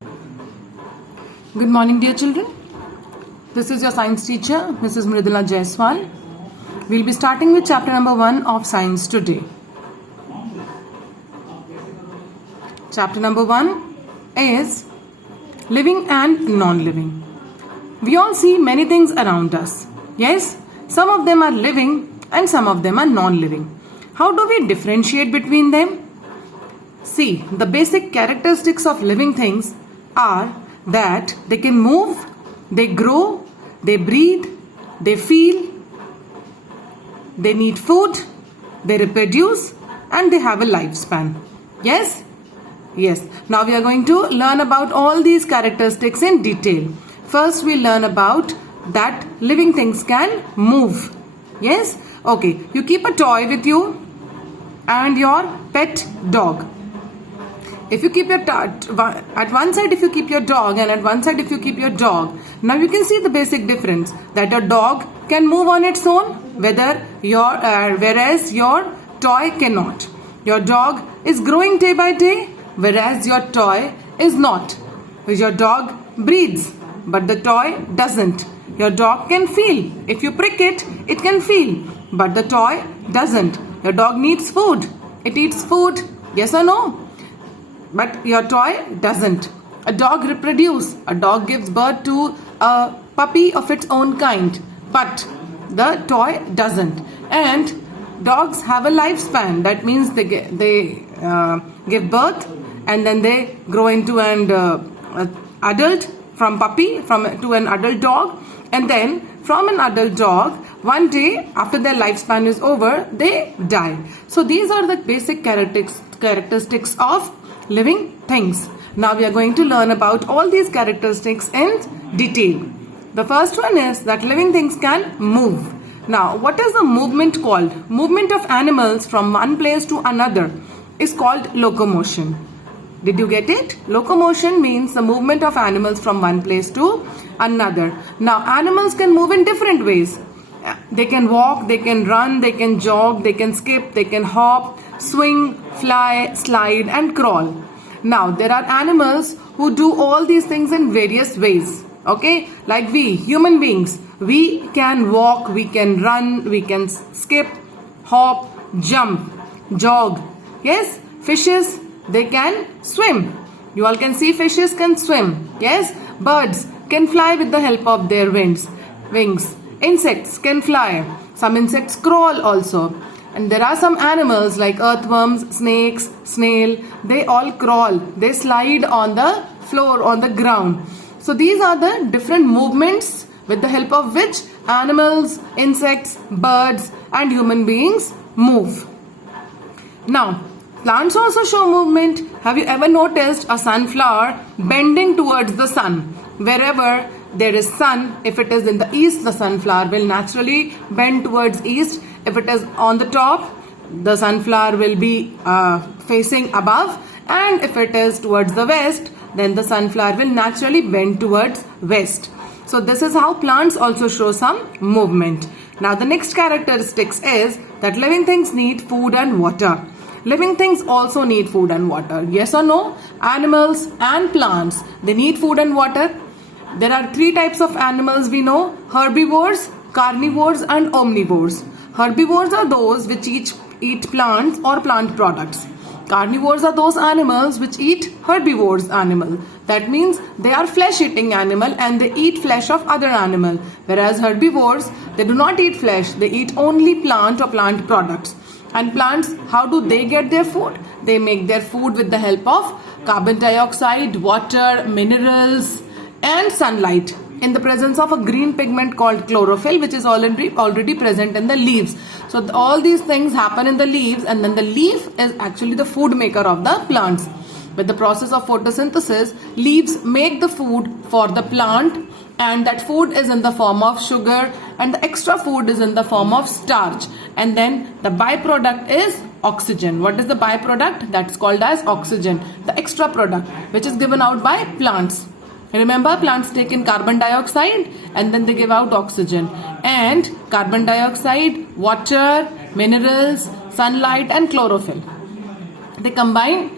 Good morning, dear children. This is your science teacher, Mrs. Mridula Jaiswal. We'll be starting with chapter number 1 of science today. Chapter number 1 is living and non-living. We all see many things around us. Yes, some of them are living and some of them are non-living. How do we differentiate between them? See, the basic characteristics of living things are that they can move, they grow, they breathe, they feel, they need food, they reproduce, and they have a lifespan. Yes? Yes. Now we are going to learn about all these characteristics in detail. First we learn about that living things can move. Yes? Okay. You keep a toy with you and your pet dog. If you keep your at one side if you keep your dog and at one side if you keep your dog, now you can see the basic difference that your dog can move on its own, whereas your toy cannot. Your dog is growing day by day, whereas your toy is not. Your dog breathes, but the toy doesn't. Your dog can feel. If you prick it, it can feel, but the toy doesn't. Your dog needs food. It eats food. Yes or no? But your toy doesn't. A dog reproduces. A dog gives birth to a puppy of its own kind. But the toy doesn't. And dogs have a lifespan. That means they give birth and then they grow into an adult from puppy to an adult dog. And then from an adult dog, one day after their lifespan is over, they die. So these are the basic characteristics of living things. Now we are going to learn about all these characteristics in detail. The first one is that living things can move. Now what is the movement called? Movement of animals from one place to another is called locomotion. Did you get it? Locomotion means the movement of animals from one place to another. Now animals can move in different ways. They can walk, they can run, they can jog, they can skip, they can hop, swing, fly, slide and crawl. Now there are animals who do all these things in various ways. Okay, like we human beings, we can walk, we can run, we can skip, hop, jump, jog. Yes, fishes, they can swim. You all can see fishes can swim. Yes, birds can fly with the help of their wings. Insects can fly. Some insects crawl also. And there are some animals like earthworms, snakes, snail. They all crawl. They slide on the floor, on the ground. So these are the different movements with the help of which animals, insects, birds and human beings move. Now, plants also show movement. Have you ever noticed a sunflower bending towards the sun? Wherever there is sun, if it is in the east, the sunflower will naturally bend towards east. If it is on the top, the sunflower will be facing above, and if it is towards the west, then the sunflower will naturally bend towards west. So this is how plants also show some movement. Now the next characteristics is that living things need food and water. Living things also need food and water. Yes or no? Animals and plants, they need food and water. There are three types of animals we know: herbivores, carnivores and omnivores. Herbivores are those which eat plants or plant products. Carnivores are those animals which eat herbivores animal. That means they are flesh eating animal and they eat flesh of other animal. Whereas herbivores, they do not eat flesh. They eat only plant or plant products. And plants, how do they get their food? They make their food with the help of carbon dioxide, water, minerals and sunlight in the presence of a green pigment called chlorophyll, which is already present in the leaves. So all these things happen in the leaves, and then the leaf is actually the food maker of the plants. With the process of photosynthesis, leaves make the food for the plant, and that food is in the form of sugar and the extra food is in the form of starch, and then the byproduct is oxygen. What is the byproduct? That's called as oxygen, the extra product which is given out by plants. Remember, plants take in carbon dioxide and then they give out oxygen. And carbon dioxide, water, minerals, sunlight and chlorophyll, they combine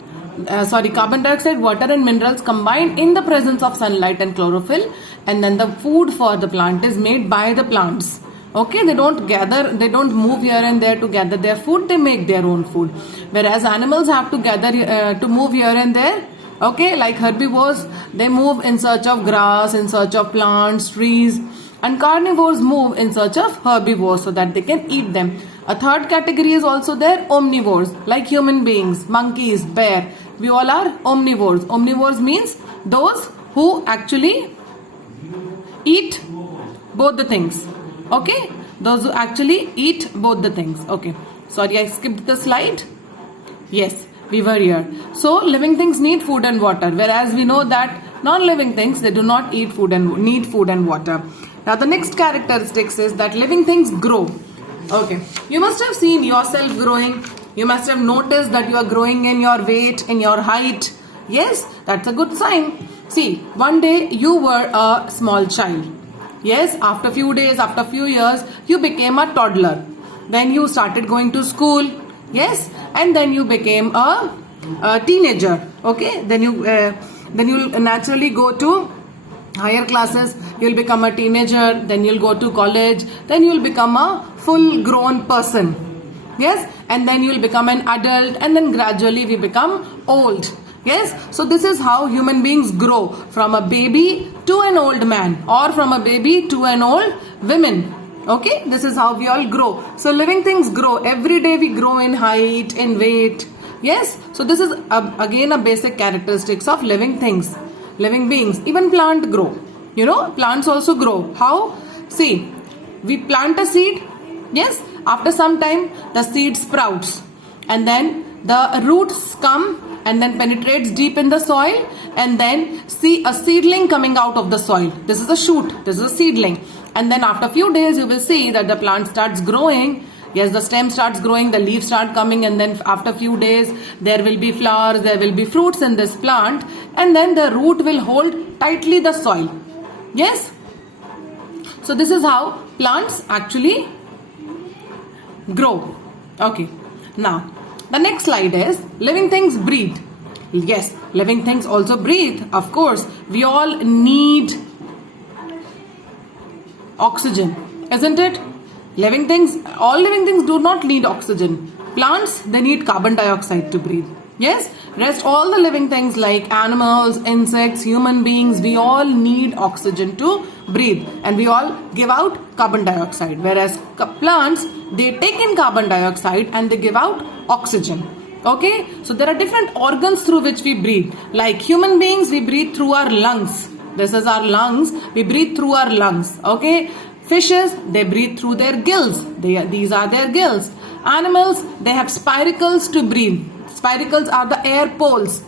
carbon dioxide, water and minerals combine in the presence of sunlight and chlorophyll, and then the food for the plant is made by the plants. Okay, they don't gather, they don't move here and there to gather their food, they make their own food. Whereas animals have to gather to move here and there. Okay, like herbivores, they move in search of grass, in search of plants, trees, and carnivores move in search of herbivores so that they can eat them. A third category is also there, omnivores, like human beings, monkeys, bear. We all are omnivores. Omnivores means those who actually eat both the things. Okay, those who actually eat both the things. Okay, sorry, I skipped the slide. Yes, we were here. So living things need food and water, whereas we know that non-living things, they do not eat food and need food and water. Now the next characteristics is that living things grow. Okay, you must have seen yourself growing. You must have noticed that you are growing in your weight, in your height. Yes, that's a good sign. See, one day you were a small child. Yes, after few days, after few years, you became a toddler. Then you started going to school. Yes, and then you became a teenager. Okay, then you'll naturally go to higher classes. You'll become a teenager. Then you'll go to college. Then you'll become a full-grown person. Yes, and then you'll become an adult, and then gradually we become old. Yes, so this is how human beings grow, from a baby to an old man, or from a baby to an old woman. Okay, this is how we all grow. So living things grow. Every day we grow in height, in weight. Yes, so this is again a basic characteristics of living things, living beings. Even plant grow. You know, plants also grow. How? See, we plant a seed. Yes, after some time the seed sprouts, and then the roots come and then penetrates deep in the soil, and then see a seedling coming out of the soil. This is a shoot, this is a seedling, and then after few days you will see that the plant starts growing. Yes, the stem starts growing, the leaves start coming, and then after few days there will be flowers, there will be fruits in this plant, and then the root will hold tightly the soil. Yes, so this is how plants actually grow. Okay, now the next slide is living things breathe. Yes, living things also breathe. Of course, we all need oxygen, isn't it? Living things, all living things do not need oxygen. Plants, they need carbon dioxide to breathe. Yes, rest all the living things like animals, insects, human beings, we all need oxygen to breathe, and we all give out carbon dioxide, whereas plants, they take in carbon dioxide and they give out oxygen. Okay, so there are different organs through which we breathe. Like human beings, we breathe through our lungs. This is our lungs, we breathe through our lungs. Okay, fishes, they breathe through their gills. These are their gills. Animals, they have spiracles to breathe. Spiracles are the air pores.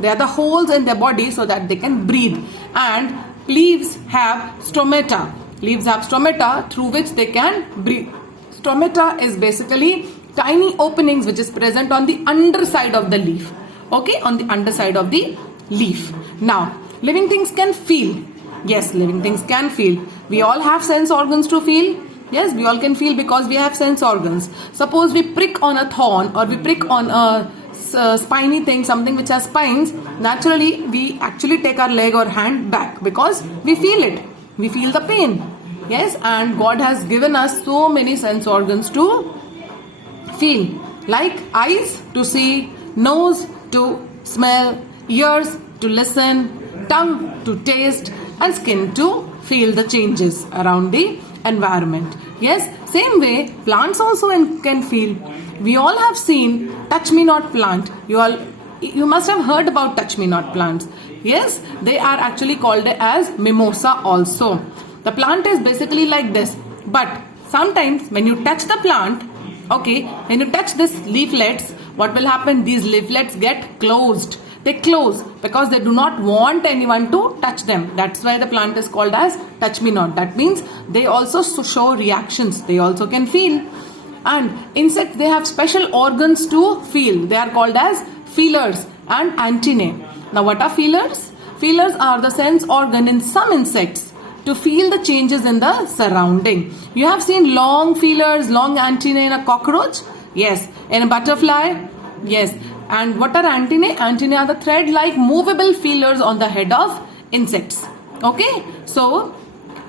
They are the holes in their body so that they can breathe. And leaves have stomata. Leaves have stomata through which they can breathe. Stomata is basically tiny openings which is present on the underside of the leaf. Okay, on the underside of the leaf. Now, living things can feel. Yes, living things can feel. We all have sense organs to feel. Yes, we all can feel because we have sense organs. Suppose we prick on a thorn, or we prick on a spiny thing, something which has spines. Naturally, we actually take our leg or hand back because we feel it. We feel the pain. Yes, and God has given us so many sense organs to feel, like eyes to see, nose to smell, ears to listen, tongue to taste, and skin to feel the changes around the environment. Yes, same way plants also can feel. We all have seen touch me not plant. You must have heard about touch me not plants. Yes, they are actually called as mimosa also. The plant is basically like this, but sometimes when you touch the plant, okay, when you touch these leaflets, what will happen? These leaflets get closed. They close because they do not want anyone to touch them. That's why the plant is called as touch me not. That means they also show reactions. They also can feel. And insects, they have special organs to feel. They are called as feelers and antennae. Now what are feelers? Feelers are the sense organ in some insects to feel the changes in the surrounding. You have seen long feelers, long antennae in a cockroach? Yes. In a butterfly? Yes. And what are antennae? Antennae are the thread-like movable feelers on the head of insects. Okay, so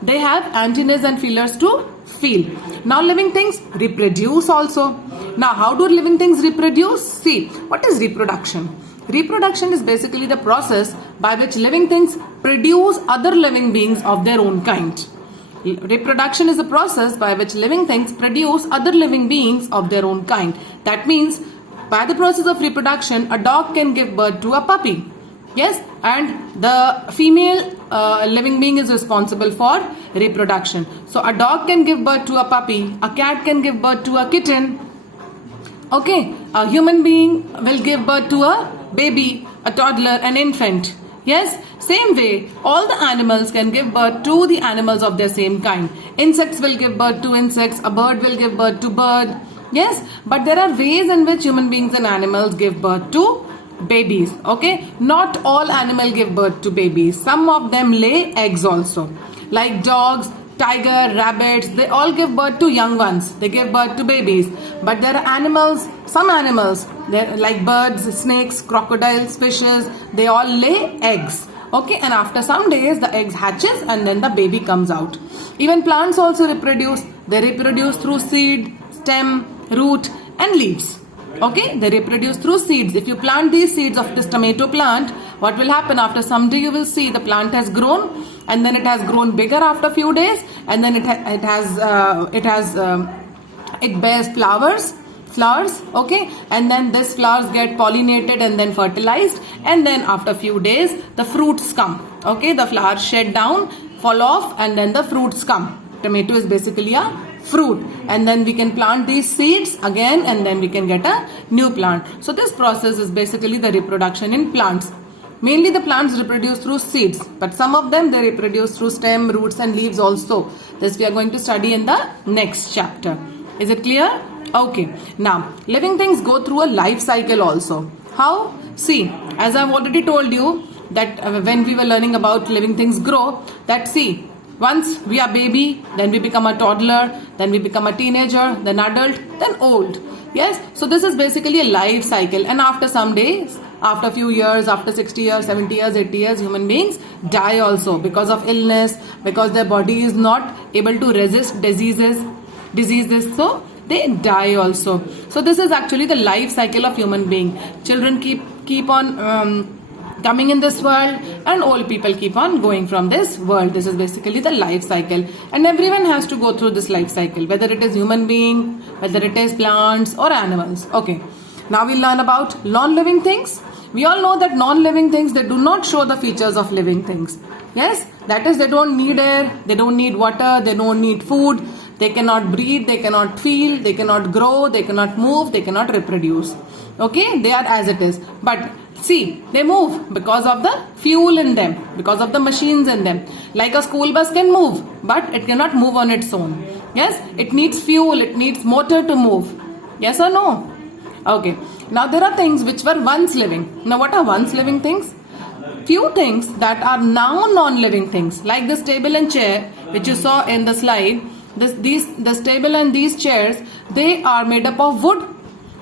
they have antennae and feelers to feel. Now living things reproduce also. Now how do living things reproduce? See, what is reproduction? Reproduction is basically the process by which living things produce other living beings of their own kind. Reproduction is a process by which living things produce other living beings of their own kind. That means by the process of reproduction, a dog can give birth to a puppy. Yes, and the female living being is responsible for reproduction. So a dog can give birth to a puppy, a cat can give birth to a kitten. Okay, a human being will give birth to a baby, a toddler, an infant. Yes, same way, all the animals can give birth to the animals of their same kind. Insects will give birth to insects, a bird will give birth to bird. Yes, but there are ways in which human beings and animals give birth to babies. Okay, not all animals give birth to babies. Some of them lay eggs also. Like dogs, tiger, rabbits, they all give birth to young ones. They give birth to babies. But there are animals, some animals, like birds, snakes, crocodiles, fishes, they all lay eggs. Okay, and after some days the eggs hatches and then the baby comes out. Even plants also reproduce. They reproduce through seed, stem, root and leaves. Okay, they reproduce through seeds. If you plant these seeds of this tomato plant, what will happen? After some day you will see the plant has grown, and then it has grown bigger after a few days, and then it bears flowers, okay, and then these flowers get pollinated and then fertilized, and then after a few days the fruits come. Okay, the flowers shed down, fall off, and then the fruits come. Tomato is basically a fruit, and then we can plant these seeds again, and then we can get a new plant. So this process is basically the reproduction in plants. Mainly the plants reproduce through seeds, but some of them they reproduce through stem, roots and leaves also. This we are going to study in the next chapter. Is it clear? Okay. Now, living things go through a life cycle also. How? See, as I've already told you that when we were learning about living things grow, that see, once we are baby, then we become a toddler, then we become a teenager, then adult, then old. Yes, so this is basically a life cycle, and after some days, after a few years, after 60 years, 70 years, 80 years, human beings die also because of illness, because their body is not able to resist diseases, so they die also. So this is actually the life cycle of human being. Children keep on coming in this world, and old people keep on going from this world. This is basically the life cycle, and everyone has to go through this life cycle, whether it is human being, whether it is plants or animals. Okay, now we'll learn about non-living things. We all know that non-living things, they do not show the features of living things. Yes, that is, they don't need air, they don't need water, they don't need food, they cannot breathe, they cannot feel, they cannot grow, they cannot move, they cannot reproduce. Okay, they are as it is. But see, they move because of the fuel in them, because of the machines in them. Like a school bus can move, but it cannot move on its own. Yes, it needs fuel, it needs motor to move. Yes or no? Okay, now there are things which were once living. Now what are once living things? Few things that are now non-living things, like this table and chair which you saw in the slide. This table and these chairs, they are made up of wood.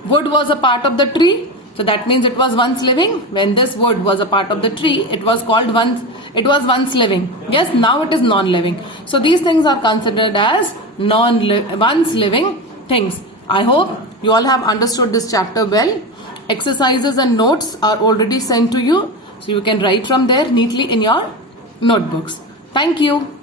Wood was a part of the tree. So that means it was once living. When this wood was a part of the tree, it was called once living. Yes, now it is non-living. So these things are considered as once living things. I hope you all have understood this chapter well. Exercises and notes are already sent to you, so you can write from there neatly in your notebooks. Thank you.